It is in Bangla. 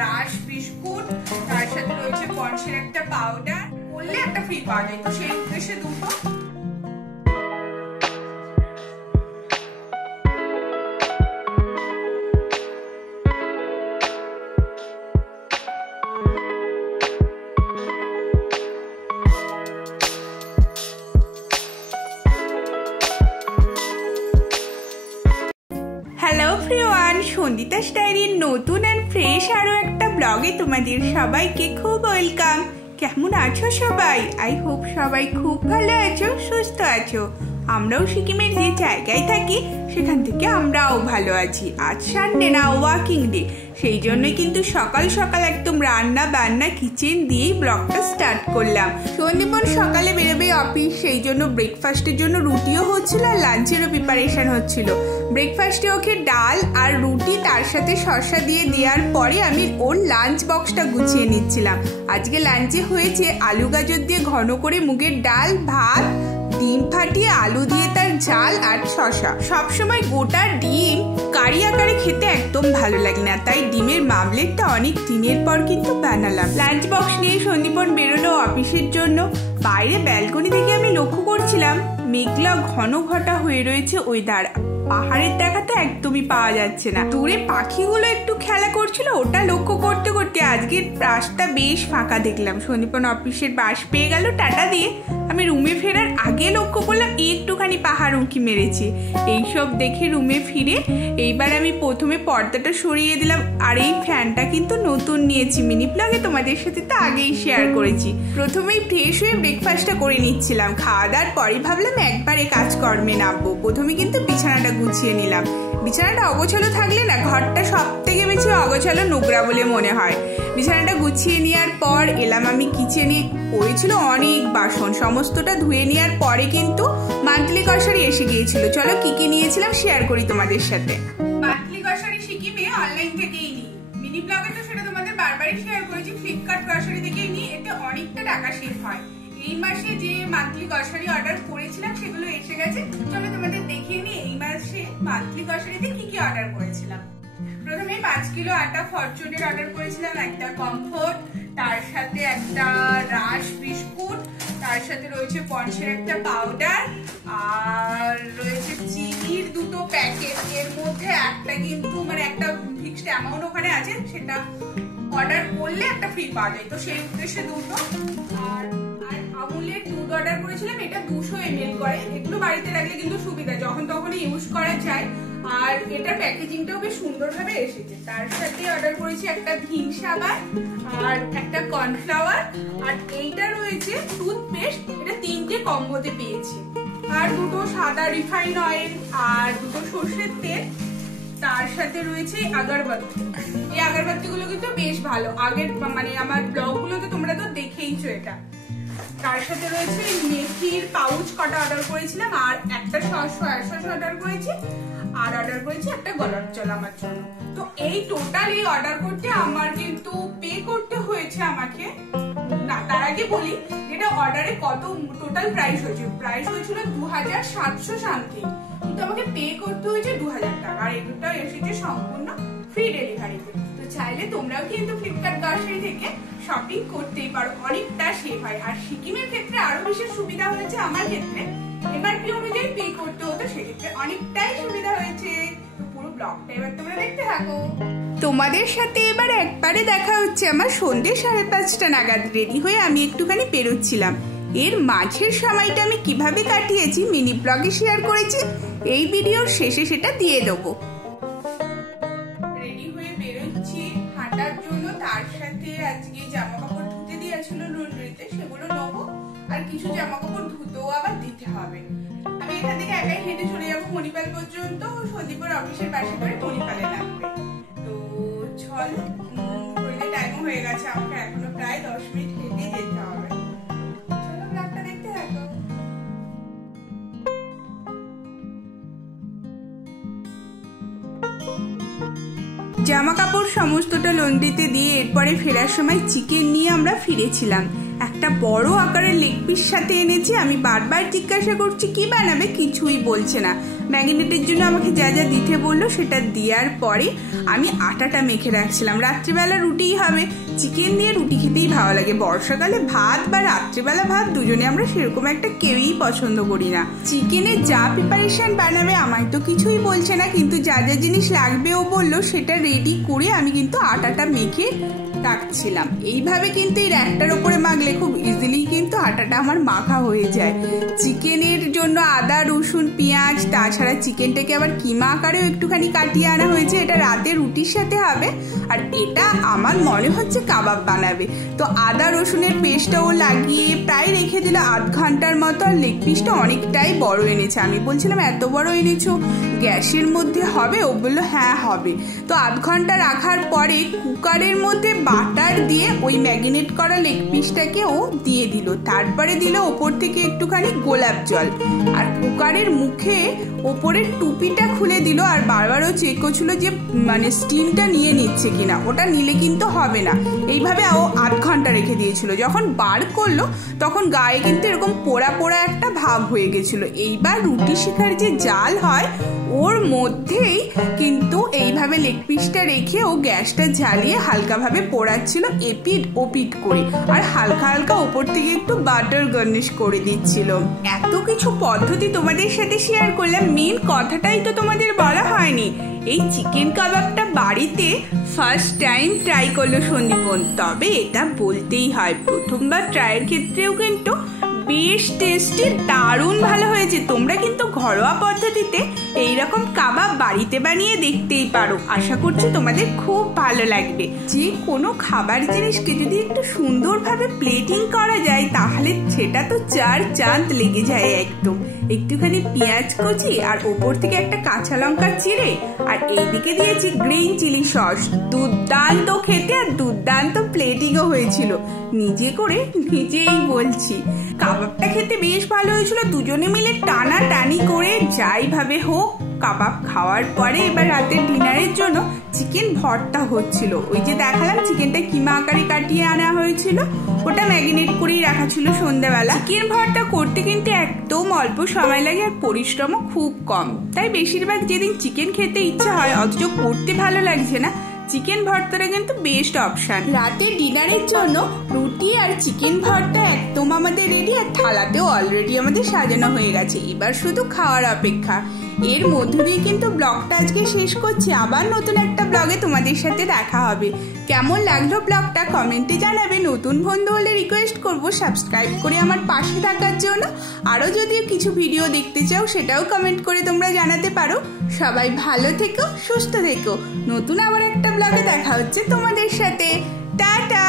রাশ বিস্কুট, তার সাথে রয়েছে পন্সের একটা পাউডার, করলে একটা ফ্রি পাওয়া যায়, তো সেই উদ্দেশ্যে দুটো। হ্যালো এভরিওয়ান, সন্দিতাস ডায়েরির নতুন এন্ড ফ্রেশ আরো একটা ব্লগে তোমাদের সবাইকে খুব ওয়েলকাম। কেমন আছো সবাই? আই হোপ সবাই খুব ভালো আছো, সুস্থ আছো। আমরাও সিকিমের যে জায়গায় থাকি সেখান থেকে আমরাও ভালো আছি। আজ সানডে না, ওয়ার্কিং ডে, সেই জন্যই কিন্তু সকাল সকাল একদম রান্না বান্না কিচেন দিয়েই ব্লগটা স্টার্ট করলাম। সন্দীপন সকালে বেরোবে অফিস, সেই জন্য ব্রেকফাস্টের জন্য রুটিও হচ্ছিল আর লাঞ্চেরও প্রিপারেশন হচ্ছিল। ব্রেকফাস্টে ওকে ডাল আর রুটি তার সাথে শসা দিয়ে দেওয়ার পরে আমি ওর লাঞ্চ বক্সটা গুছিয়ে নিচ্ছিলাম। আজকে লাঞ্চে হয়েছে আলু গাজর দিয়ে ঘন করে মুগের ডাল, ভাত, ডিম ফাটিয়ে আলু দিয়ে তার ঝাল আর শসা। সবসময় গোটা ডিম কারি আকারে খেতে একদম ভালো লাগে না, তাই ডিমের মামলেটটা অনেক দিনের পর কিন্তু বানালাম। লাঞ্চ বক্স নিয়ে সন্দীপন বেরোলো অফিসের জন্য। বাইরে ব্যালকনি থেকে আমি লক্ষ্য করছিলাম মেঘলা ঘন ঘটা হয়ে রয়েছে ওয়েদার। পাহাড়ের দেখা তো একদমই পাওয়া যাচ্ছে না। দূরে পাখিগুলো একটু খেলা করছিল, ওটা লক্ষ্য করতে করতে আজকের রাস্তা বেশ ফাঁকা দেখলাম। সন্দীপন অফিসের বাস পেয়ে গেল টাটা দিয়ে। আমি রুমে ফেরার আগে লক্ষ্য করলাম একটুখানি পাহাড় উঁকি মেরেছে। এইসব দেখে রুমে ফিরে এইবার আমি প্রথমে পর্দাটা সরিয়ে দিলাম। আর এই ফ্যানটা কিন্তু নতুন নিয়েছি, মিনি ব্লগে তোমাদের সাথে তো আগেই শেয়ার করেছি। প্রথমেই ফ্রেশ হয়ে ব্রেকফাস্টটা করে নিচ্ছিলাম। খাওয়া দাওয়ার পরে ভাবলাম একবারে কাজকর্মে নামবো। প্রথমে কিন্তু বিছানাটা গুছিয়ে নিলাম। বিছানাটা অগোছালো থাকলে না ঘরটা সব থেকে বেশি অগোছালো নোংরা বলে মনে হয়। বিছানাটা গুছিয়ে নেওয়ার পর এলাম আমি কিচেনে। পড়েছিল অনেক বাসন, সমস্তটা ধুয়ে নেওয়ার পরে কিন্তু মান্থলি গ্রসারি এসে গিয়েছিল। চলো কি কি নিয়েছিলাম শেয়ার করি তোমাদের সাথে। মান্থলি গ্রসারি সিকিমে অনলাইন থেকেই নিই, মিনি ব্লগে তো সেটা তোমাদের বারবারই শেয়ার করেছি। ফ্লিপকার্ট গ্রসারি থেকেই নিই, এতে অনেকটা টাকা সেভ হয়। এই মাসে যে মান্থলি গ্রসারি অর্ডার করেছিলাম সেগুলো এসে গেছে। চলো তোমাদের দেখিয়ে নিই এই মাসে মান্থলি গ্রসারিতে কি কি অর্ডার করেছিলাম। প্রথমে 5 কিলো আটা ফরচুনের অর্ডার করেছিলাম, একটা কমফোর্ট, তার সাথে একটা রাশ বিস্কুট, তার সাথে রয়েছে পন্সের একটা পাউডার, আর রয়েছে চিনির 2টো প্যাকেট। এর মধ্যে একটা কিন্তু একটা ফিক্সড অ্যামাউন্ট ওখানে আছে, সেটা অর্ডার করলে একটা ফ্রি পাওয়া যায়, তো সেই উদ্দেশ্যে 2টো। আর আমুলের দুধ অর্ডার করেছিলাম, এটা 200 ml করে। এগুলো বাড়িতে রাখলে কিন্তু সুবিধা, যখন তখন ইউজ করা যায়। আর এটা প্যাকেজিংটাও বেশ সুন্দরভাবে এসেছে। তার সাথে অর্ডার করেছি একটা ভিম সাবান আর একটা কর্নফ্লাওয়ার, আর এইটা রয়েছে টুথপেস্ট। এটা 3টে কম্বোতে পেয়েছি। আর 2টো সাদা রিফাইন অয়েল আর 2টো সর্ষের তেল। তার সাথে রয়েছে আগরবাতি। এই আগরবাতিগুলো কিন্তু বেশ ভালো, আগের আমার ব্লগগুলোতে তোমরা তো দেখেইছো এটা। তার সাথে রয়েছে মেথির পাউচ কটা অর্ডার করেছিলাম, আর একটা সয়া সস অর্ডার করেছি, আর অর্ডার করেছি একটা গোলাপ জল আমার জন্য। তো এই টোটাল এই অর্ডার করতে আমার কিন্তু পে করতে হয়েছে আমাকে না, তার আগে বলি যেটা অর্ডারে কত টোটাল প্রাইস হয়েছে। প্রাইস হয়েছিল 2700 সামথিং, কিন্তু আমাকে পে করতে হয়েছে 2000 টাকা। আর এগুলো এসেছে সম্পূর্ণ ফ্রি ডেলিভারিতে। তো চাইলে তোমরাও কিন্তু ফ্লিপকার্ট গ্রসারি থেকে শপিং করতেই পারো, অনেকটা সেভ হয়। আর সিকিমের ক্ষেত্রে আরো বেশি সুবিধা হয়েছে আমার ক্ষেত্রে, এমআরপি অনুযায়ী পে করতে হতো, সেক্ষেত্রে অনেকটাই সুবিধা হয়েছে। তো পুরো ব্লগটা এবার তোমরা দেখতে থাকো। তোমাদের সাথে এবার একবারে দেখা হচ্ছে আমার সন্ধ্যে 5:30 নাগাদ। রেডি হয়ে আমি একটুখানি বেরোচ্ছিলাম। এর মাঝের সময়টা আমি কিভাবে কাটিয়েছি মিনি ব্লগে শেয়ার করেছি, এই ভিডিওর শেষে সেটা দিয়ে দেবো। রেডি হয়ে বেরোচ্ছি হাঁটার জন্য। তার সাথে আজকে জামা কাপড় ধুতে দিয়েছিল লন্ড্রিতে, সেগুলো নেবো। আর কিছু জামা কাপড় ধুতেও আবার দিতে হবে। আমি এখান থেকে একাই হেঁটে চলে যাবো মণিপাল পর্যন্ত। সন্দীপের অফিসের পাশে করে মণিপালে নামবে। তো চল, ঘড়িতে টাইমও হয়ে গেছে, আমাকে এখনো প্রায় 10 মিনিট হেঁটে যেতে হবে। চলো ব্লগটা দেখতে থাকো। জামা কাপড় সমস্তটা লন্ড্রিতে দিয়ে এরপরে ফেরার সময় চিকেন নিয়ে আমরা ফিরেছিলাম। একটা বড় আকারের লেগ পিস সাথে এনেছি। আমি বারবার জিজ্ঞাসা করছি কি বানাবে, কিছুই বলছে না। ম্যাগনেটের জন্য আমাকে যা যা দিতে বললো সেটা দেওয়ার পরে আমি আটাটা মেখে রাখছিলাম। রাত্রিবেলা রুটিই হবে, চিকেন দিয়ে রুটি খেতেই ভালো লাগে। বর্ষাকালে ভাত বা রাত্রিবেলা ভাত দুজনে আমরা সেরকম একটা কেউই পছন্দ করি না। চিকেনের যা প্রিপারেশন বানাবে আমায় তো কিছুই বলছে না, কিন্তু যা যা জিনিস লাগবে ও বললো সেটা রেডি করে আমি কিন্তু আটাটা মেখে রাখছিলাম। এইভাবে কিন্তু এই র্যাকটার ওপরে মাখলে খুব ইজিলি কিন্তু আটাটা আমার মাখা হয়ে যায়। চিকেনের জন্য আদা রসুন পেঁয়াজ, তাছাড়া চিকেনটাকে আবার কিমা আকারেও একটুখানি কাটিয়ে আনা হয়েছে, এটা রাতে রুটির সাথে হবে। আর এটা আমার মনে হচ্ছে কাবাব বানাবে, তো আদা রসুনের পেস্টটাও লাগিয়ে প্রায় রেখে দিল আধ ঘন্টার মতো। আর লেগ পিসটা অনেকটাই বড় এনেছে, আমি বলছিলাম এত বড় এনেছো গ্যাসের মধ্যে হবে? ও বললো হ্যাঁ হবে। তো আধ ঘন্টা রাখার পরে কুকারের মধ্যে বাটার দিয়ে ওই ম্যাগনেট করা লেগ পিসটাকে ও দিয়ে দিল, তারপরে দিল ওপর থেকে একটুখানি গোলাপ জল, আর কুকারের মুখে ওপরের টুপিটা খুলে দিল। আর বারবারও চেক করছিল যে মানে স্টিমটা নিয়ে নিচ্ছে কিনা, ওটা নিলে কিন্তু হবে না। এইভাবে ও আধ ঘন্টা রেখে দিয়েছিল। যখন বার করলো তখন গায়ে কিন্তু এরকম পোড়া পোড়া একটা ভাব হয়ে গেছিল। এইবার রুটি শেখার যে জাল হয় ওর মধ্যেই কিন্তু এইভাবে লেগ পিসটা রেখে ও গ্যাসটা জ্বালিয়ে হালকাভাবে পোড়াচ্ছিল এপিট ওপিট করে, আর হালকা হালকা ওপর থেকে একটু বাটার গার্নিশ করে দিচ্ছিল। এত কিছু পদ্ধতি তোমাদের সাথে শেয়ার করলাম, মেন কথাটাই তো তোমাদের বলা হয়নি। এই চিকেন কাবাবটা বাড়িতে ফার্স্ট টাইম ট্রাই করলো সন্দীপন, তবে এটা বলতেই হয় প্রথমবার ট্রাইয়ের ক্ষেত্রেও কিন্তু বেশ টেস্টি, দারুণ ভালো হয়েছে। তোমরা কিন্তু ঘরোয়া পদ্ধতিতে এইরকম কাবাব বাড়িতে বানিয়ে দেখতেই পারো, আশা করছি তোমাদের খুব ভালো লাগবে। যে কোনো খাবার জিনিসকে যদি একটু সুন্দরভাবে প্লেটিং করা যায় তাহলে সেটা তো চার চাঁদ লেগে যায় একদম। একটুখানি পেঁয়াজ কুচি আর ওপর থেকে একটা কাঁচা লঙ্কা চিড়ে, আর এইদিকে দিয়েছি গ্রিন চিলি সস, দুর্দান্ত খেতে আর দুর্দান্ত প্লেটিংও হয়েছিল। নিজে করে নিজেই বলছি, কাবাবটা খেতে বেশ ভালো হয়েছিল। দুজনে মিলে টানা টানি করে যাই ভাবে হোক কাবাব খাওয়ার পরে এবার রাতের ডিনারের জন্য চিকেন ভর্তা হচ্ছিল। ওই যে দেখালাম চিকেনটা কিমা আকারে কাটিয়ে আনা হয়েছিল, ওটা ম্যারিনেট করেই রাখা ছিল সন্ধ্যাবেলা। চিকেন ভর্তা করতে কিন্তু একদম অল্প সময় লাগে আর পরিশ্রমও খুব কম, তাই বেশিরভাগ যেদিন চিকেন খেতে ইচ্ছা হয় অথচ করতে ভালো লাগছে না, চিকেন ভর্তাটা কিন্তু বেস্ট অপশন। রাতে ডিনারের জন্য রুটি আর চিকেন ভর্তা একদম আমাদের রেডি, আর থালাতেও অলরেডি আমাদের সাজানো হয়ে গেছে, এবার শুধু খাওয়ার অপেক্ষা। এর মধ্য দিয়ে কিন্তু ব্লগটা আজকে শেষ করছি, আবার নতুন একটা ব্লগে তোমাদের সাথে দেখা হবে। কেমন লাগলো ব্লগটা কমেন্টে জানাবে। নতুন বন্ধু হলে রিকোয়েস্ট করবো সাবস্ক্রাইব করে আমার পাশে থাকার জন্য। আরও যদি কিছু ভিডিও দেখতে চাও সেটাও কমেন্ট করে তোমরা জানাতে পারো। সবাই ভালো থেকো, সুস্থ থেকো। নতুন আবার একটা ব্লগে দেখা হচ্ছে তোমাদের সাথে। টাটা।